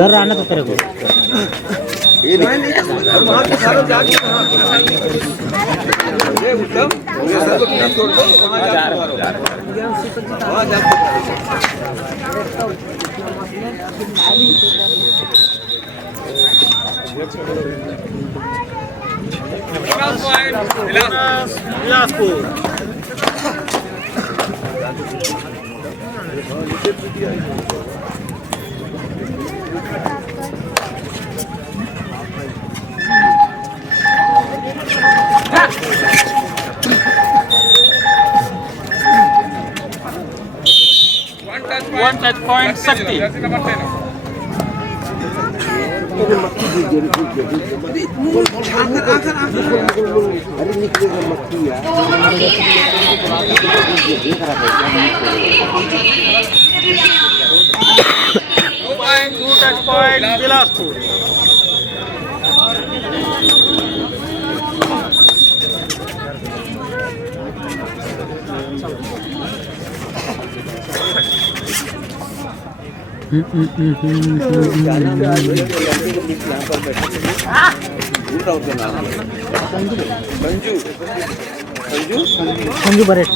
डर आना तो तेरे को One touch point Shakti. Two touch point Bilaspur. Sanju बरेट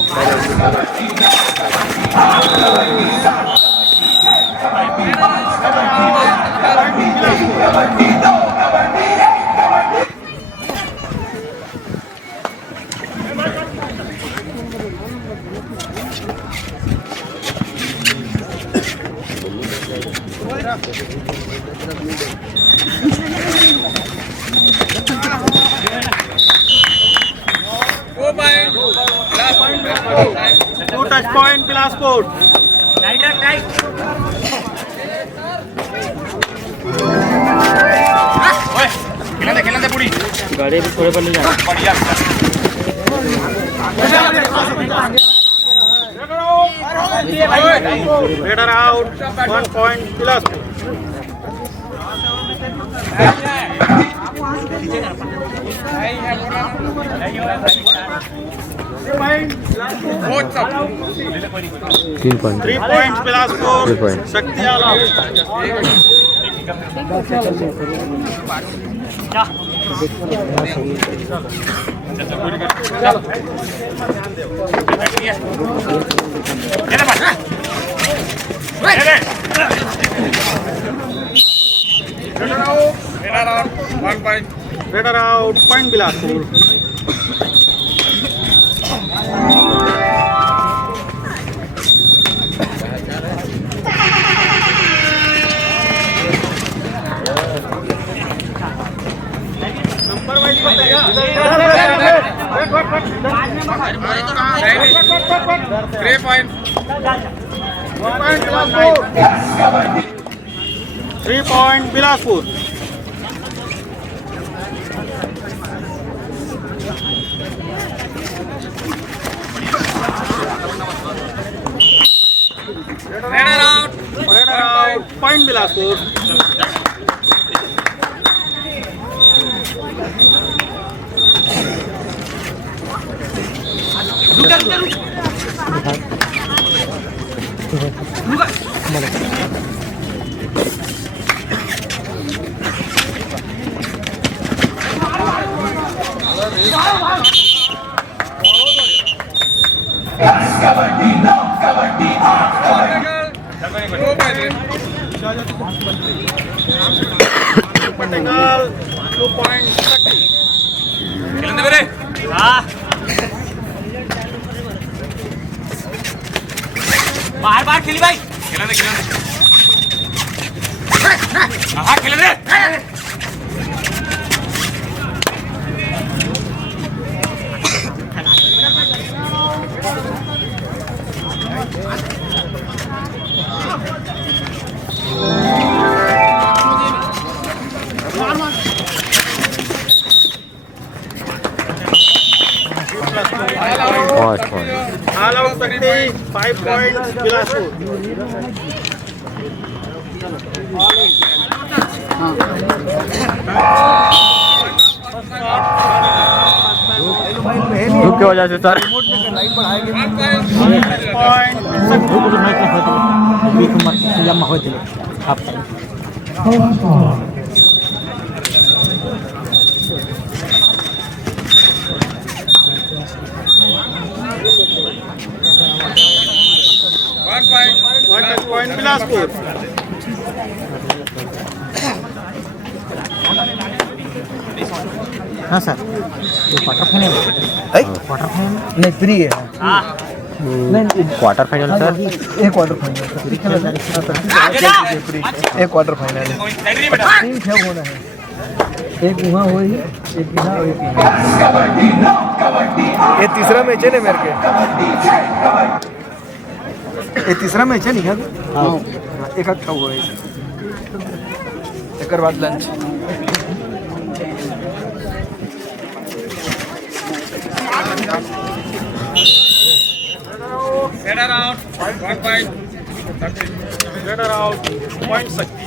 Two touch point Bilaspur. खेलने पूरी गाड़ी भी थोड़े पर नहीं जाना बढ़िया Header out, 1 point Bilaspur. तीन point 3 points Bilaspur. 3 point. Shakti all out. Header out, 1 point. Header out, point Bilaspur. Number wise बताइए. 3 point. 3 point Bilaspur. Header out, point Bilaspur. Pendengal 2 point Shakti. खेलने बेरे. बाहर खेली भाई. खेलने. हाँ खेलने. All out Shakti, 5 points Bilaspur. धूप की वजह से sir Point Shakti. One point Bilaspur. हाँ सर ये क्वार्टर फाइनल क्वार्टर फाइनल नहीं फ्री है क्वार्टर फाइनल सर एक क्वार्टर फाइनल एक क्वार्टर फाइनल है 3 खेल होना है एक वहाँ हो ही एक यहाँ और एक यहाँ ये तीसरा मैच है ना मेरे के ये तीसरा मैच है नहीं हाँ एक अच्छा हुआ है एक बाद lunch Header out. 1 point. Header out. Point Sakti.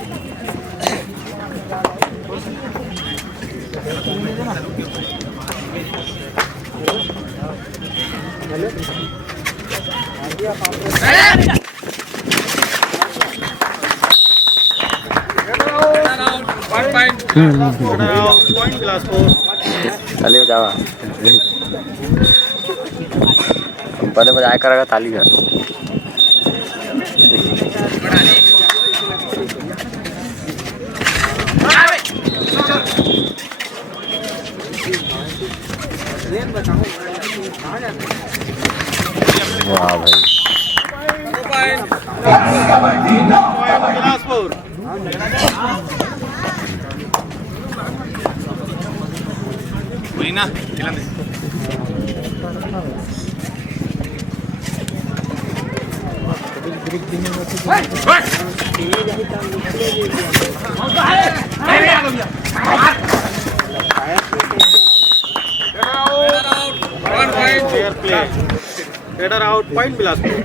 Header out. 1 point. Header out. Point Bilaspur. ताली बजावा पहले बजाया करेगा ताली का वाह भाई 2 point. Bilaspur. वही ना खिलाने Header out, point Bilaspur.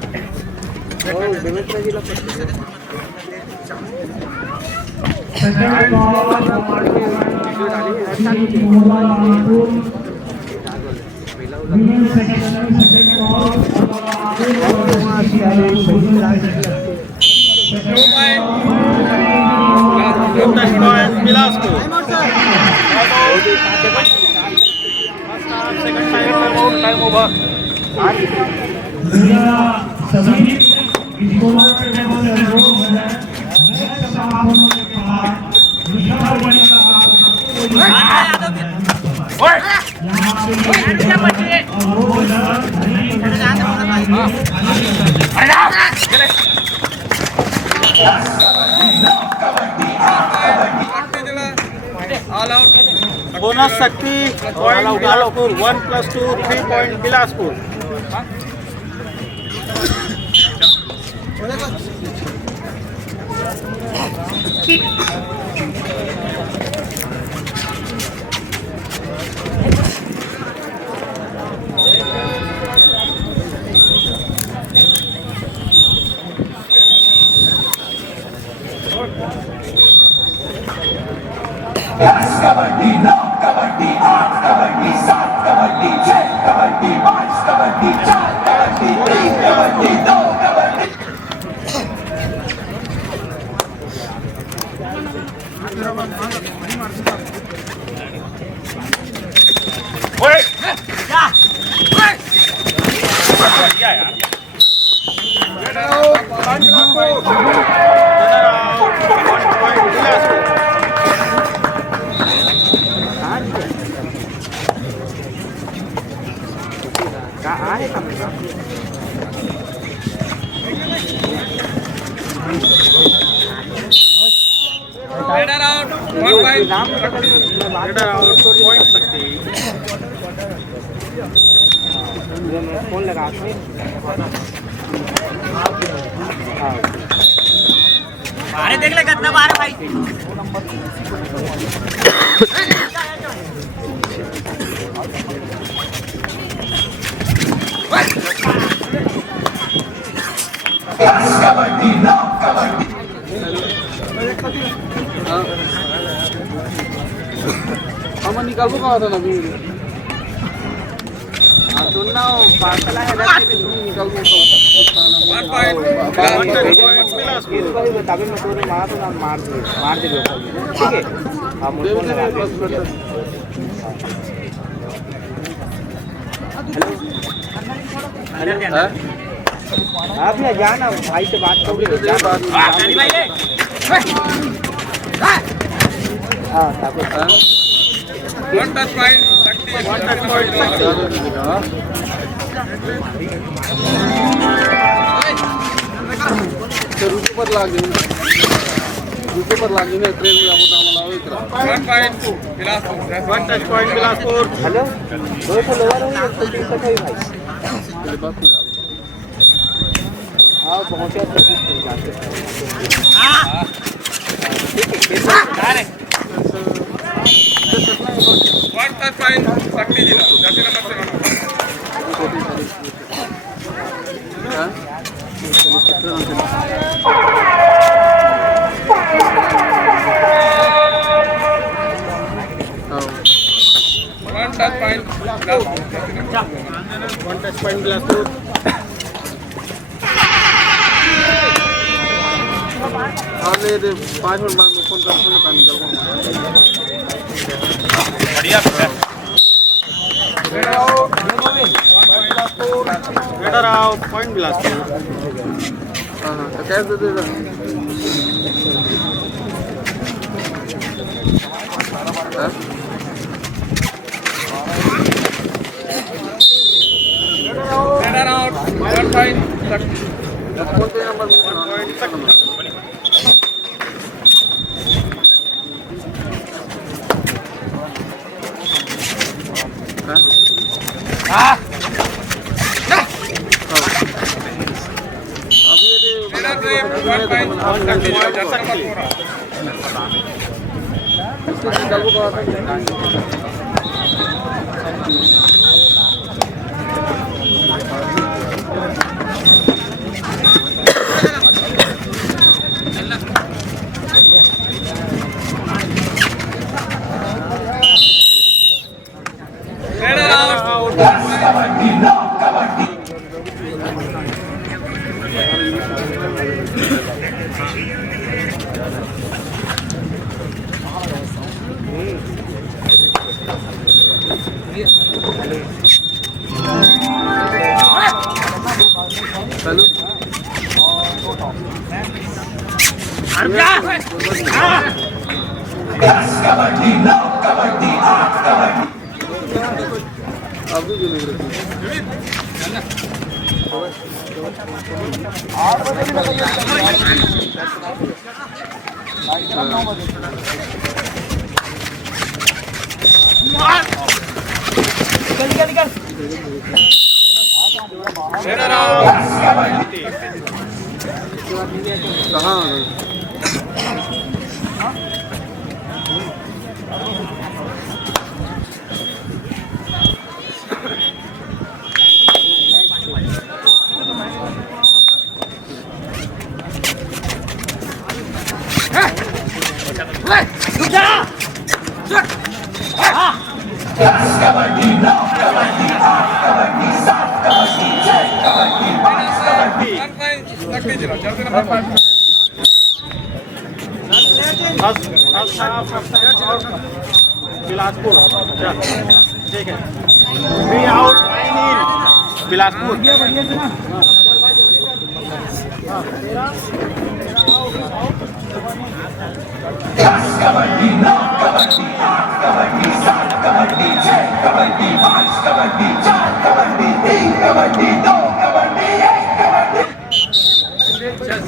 Bilaspur. Second time over. सभी स्कूलों के मेमोरी अनुरोध है नेक्स्ट समापन के बाद लिखा बनेगा All out. Bonus Sakti. Point Bilaspur. 1+2. 3 point Bilaspur. Kabaddi 9 kabaddi 8 kabaddi 7 kabaddi 6 kabaddi 5 kabaddi 4 kabaddi 3 kabaddi 2 kabaddi Header out. 1 point. Header out. Point Sakti. Phone लगा अरे देख ले कितना बार है भाई कबड्डी 9 कबड्डी हम निकालबो कहा था नबी सुनना पार्सल है निकालबो 1 point. तभी मैं तूने मारा तो मार दे ठीक है हाँ मुझको लगा हेलो आप ना जाना भाई से बात करोगे हाँ 1 touch point. 1 touch point. रुको पर लाग ट्रेन में आम्हाला लावू इकडं 1 point. Bilaspur. 1 touch point. Bilaspur. Hello दो सौ लोअर हो या तो 300 भाई मेरे पास में हाँ पहुँचे तो One touch point. सक्ती जिला. 10 नंबर से One touch point. One touch point Bilaspur. आपने 5 मिनट बाद में फोन करके काम निकलवा बढ़िया Better out point Bilaspur. हां तो कैसे दे दे Better out. 1 point. कौन से नंबर में Better play. 1 point. सक्ती. Better out. Kabaddi, no kabaddi. Hello Yes, kabaddi, no kabaddi, kabaddi. अभी भी नहीं रखी Better out. Yes, kabaddi. कहाँ Yes, kabaddi, no kabaddi, kabaddi, soft kabaddi, jet kabaddi, box kabaddi. 1 point. सक्ती जिला. 10 number 5. Bilaspur ठीक है 3 out 9 in Bilaspur Yes, kabaddi, no kabaddi, kabaddi, soft kabaddi, jet kabaddi, box kabaddi, jet kabaddi, 3 kabaddi, 2 kabaddi, 1 kabaddi. Yes,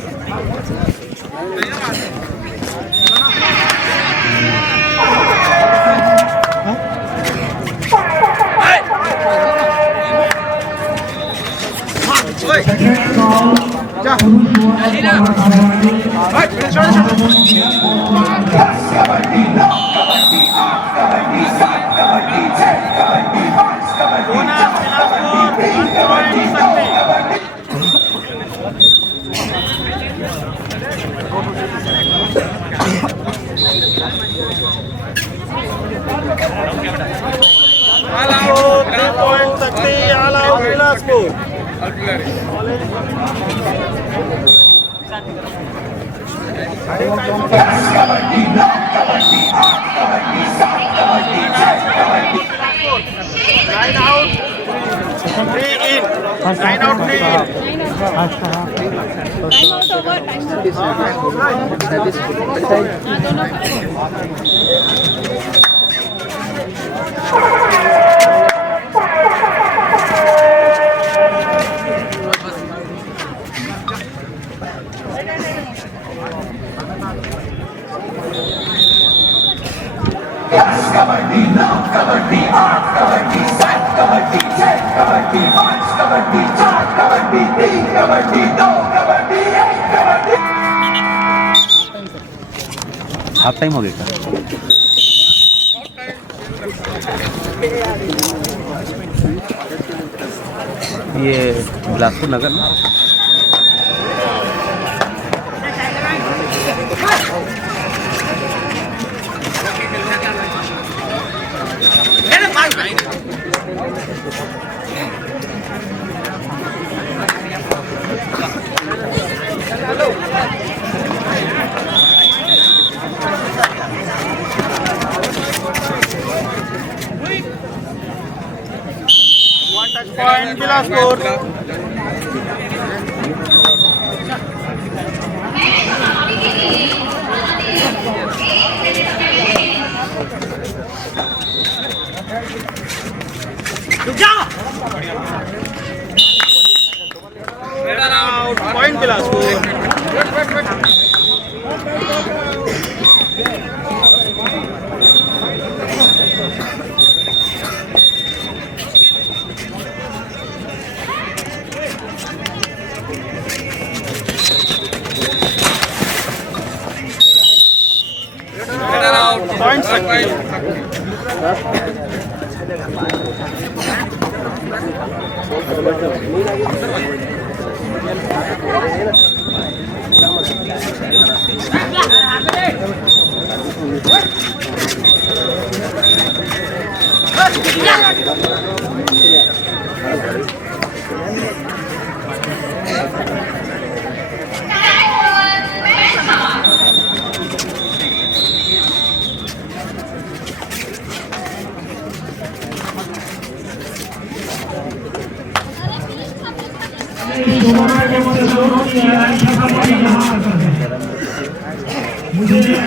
kabaddi, no kabaddi, kabaddi, soft kabaddi, jet kabaddi, box kabaddi, jet kabaddi, 3 kabaddi, 2 kabaddi. All out. point Sakti all out Bilaspur Artillery. Nine out, 3 in. 9 out, 3 in. Kabaddi now kabaddi 8 kabaddi 7 kabaddi 6 kabaddi 5 kabaddi 4 kabaddi 3 kabaddi 2 kabaddi 1 kabaddi half time हो गया ये बिलासपुर नगर में One touch point, Bilaspur. Out, point Bilaspur. Point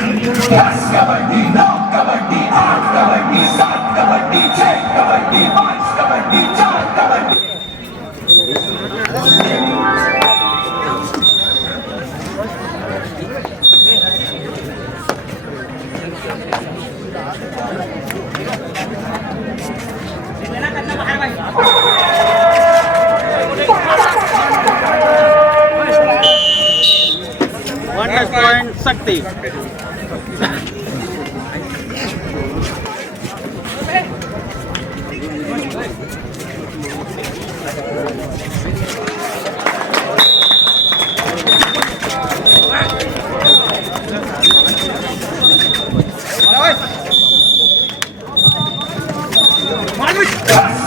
kabaddi now kabaddi 8 kabaddi 7 kabaddi 6 kabaddi 5 kabaddi 4 kabaddi One touch point, Sakti.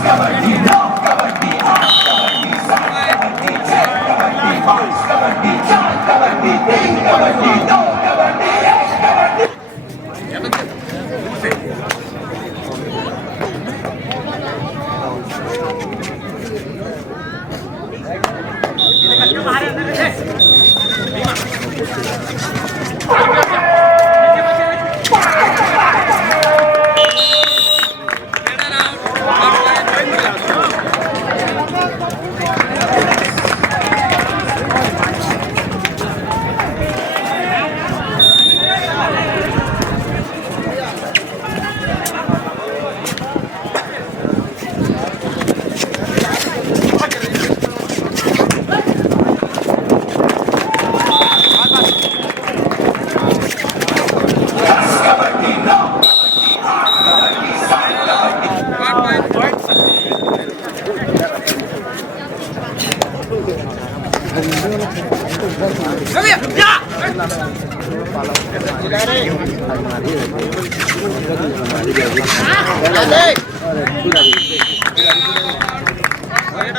Kabaddi now kabaddi 8 kabaddi 7 kabaddi 6 kabaddi 5 kabaddi 4 kabaddi 3 kabaddi 2 kabaddi 1 kabaddi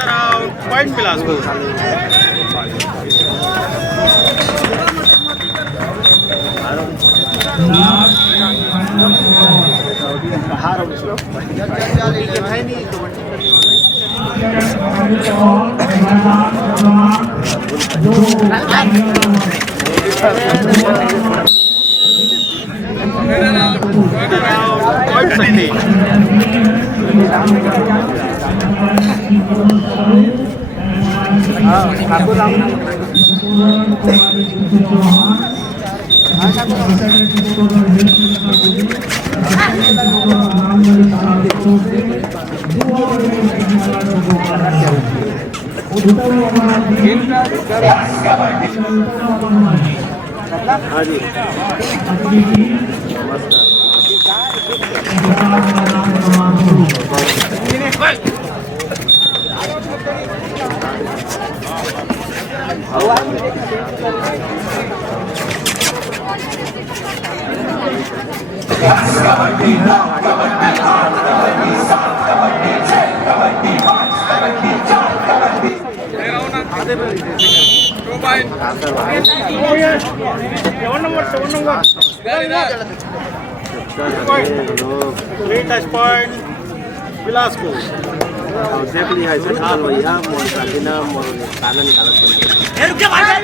around. Point Bilaspur. Point Sakti. Three touch point Bilaspur. Exactly, I said, "Hello, yeah, more Kadina, more Kanan, Kanan."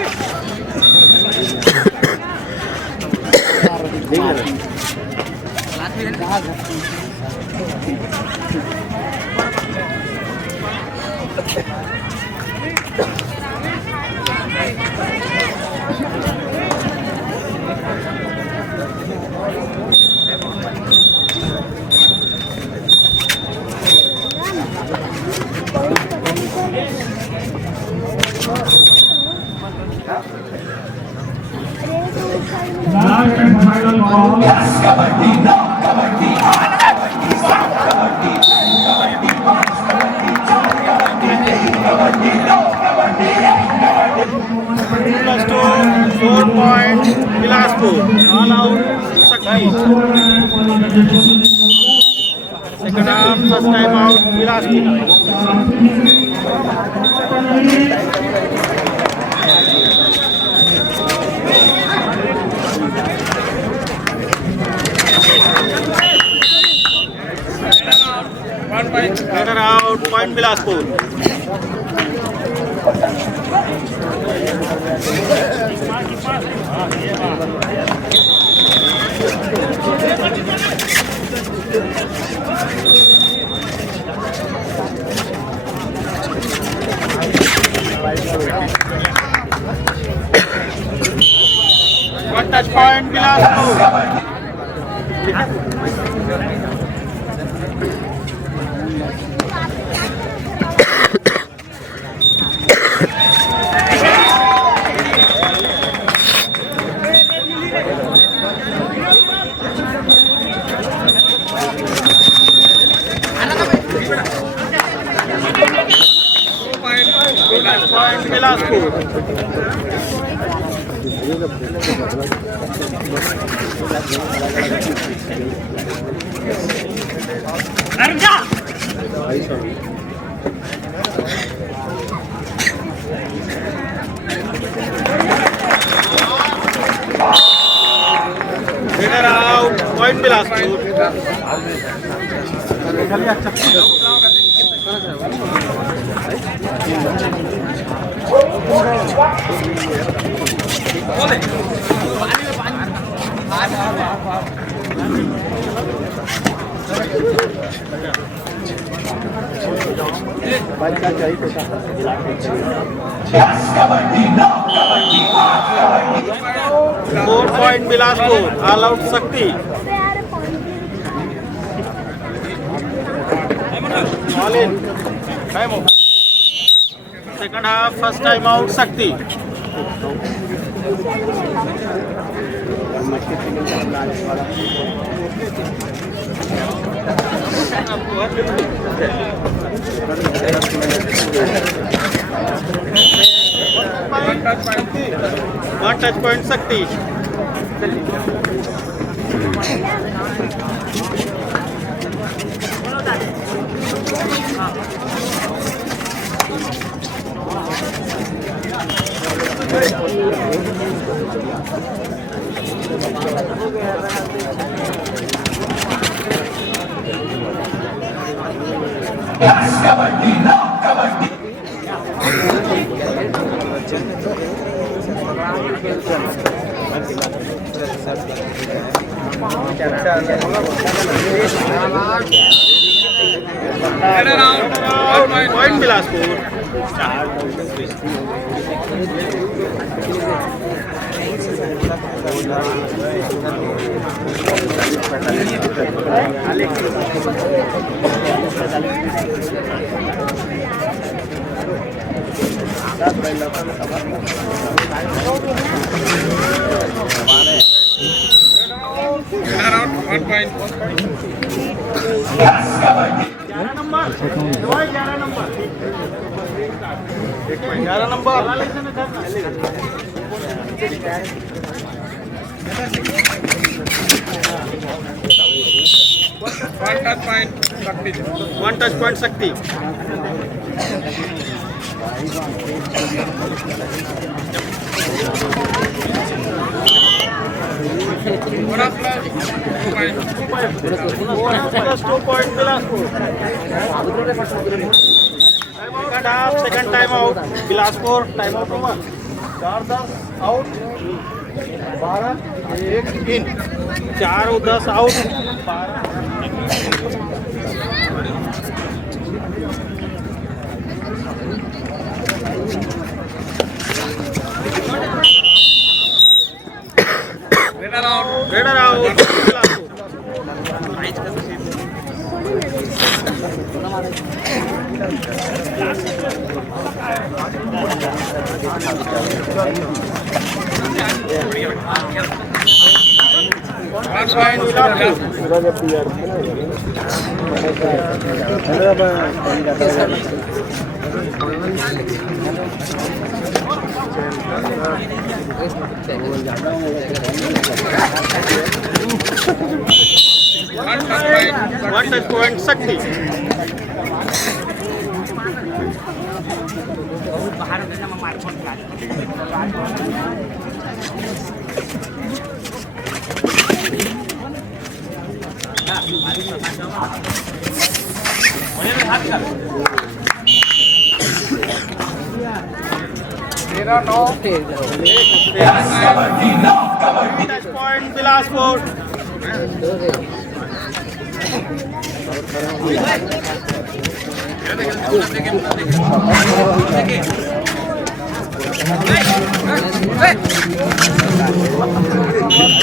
Last and final ball. Plus 2, 4 point Bilaspur. All out Sakti. Second half, first time out Bilaspur. Runner out, point Bilaspur. One touch point Bilaspur. Point Bilaspur. Winner out, point Bilaspur. Four point Bilaspur, all out Sakti. All in. Time out. Second half, first time out Sakti. One touch point Sakti. Yes, kabaddi, no kabaddi. Point Bilaspur. Yes, kabaddi. 11 number one touch point Shakti plus 2 point Bilaspur second time out Bilaspur time out हुआ 4-10 out 12 in 4-10 out 12 raider out one touch point Shakti Yes, kabaddi, no kabaddi. Touch point Bilaspur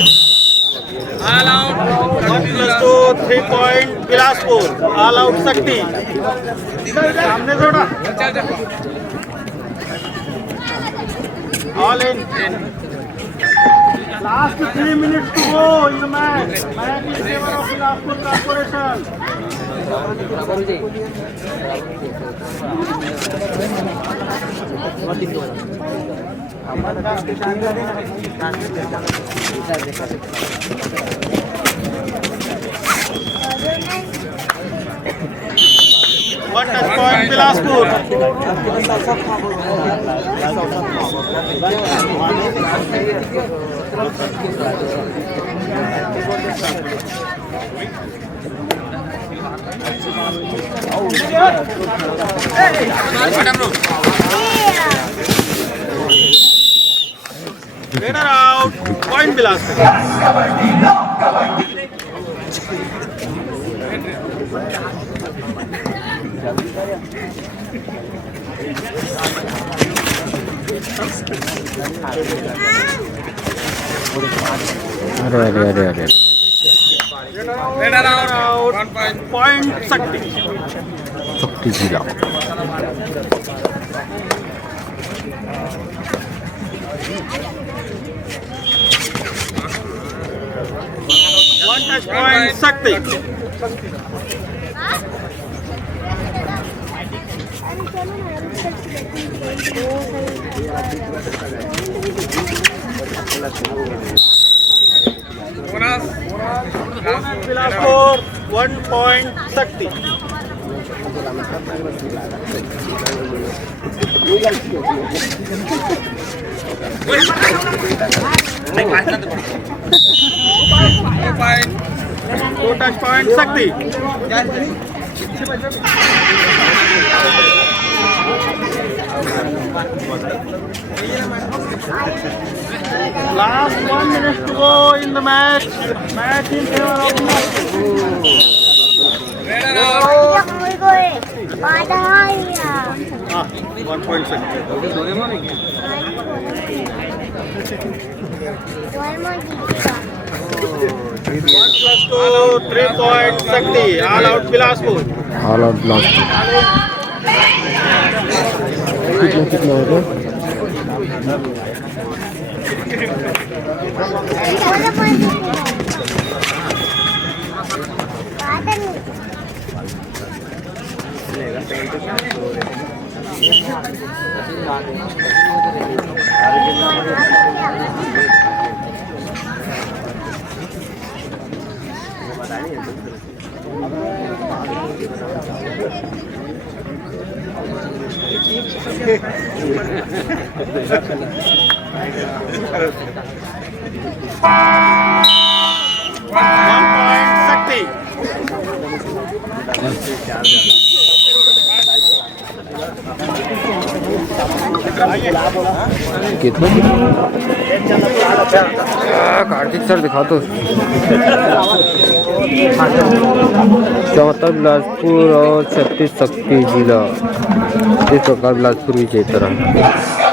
all out 1+2 3 point Bilaspur all out Shakti सामने जोड़ा all in last 3 minutes to go in the match in favor of Bilaspur Corporation One touch point Bilaspur Winner out, point Bilaspur. Yes, kabaddi, no kabaddi. अरे Winner out, point शक्ति शक्ति जिला one touch point शक्ति Bilaspur 1 point शक्ति Two touch point, Sakti. Last 1 minute to go in the match. Match in favor of Ah, 1 point Sakti. One plus two, 3 points Sakti. All out Bilaspur. All out blast कितना होगा One point Sakti. कितना Kartik sir दिखा तो 74 बिलासपुर और 36 शक्ति जिला। इस प्रकार बिलासपुर विजेता रहा।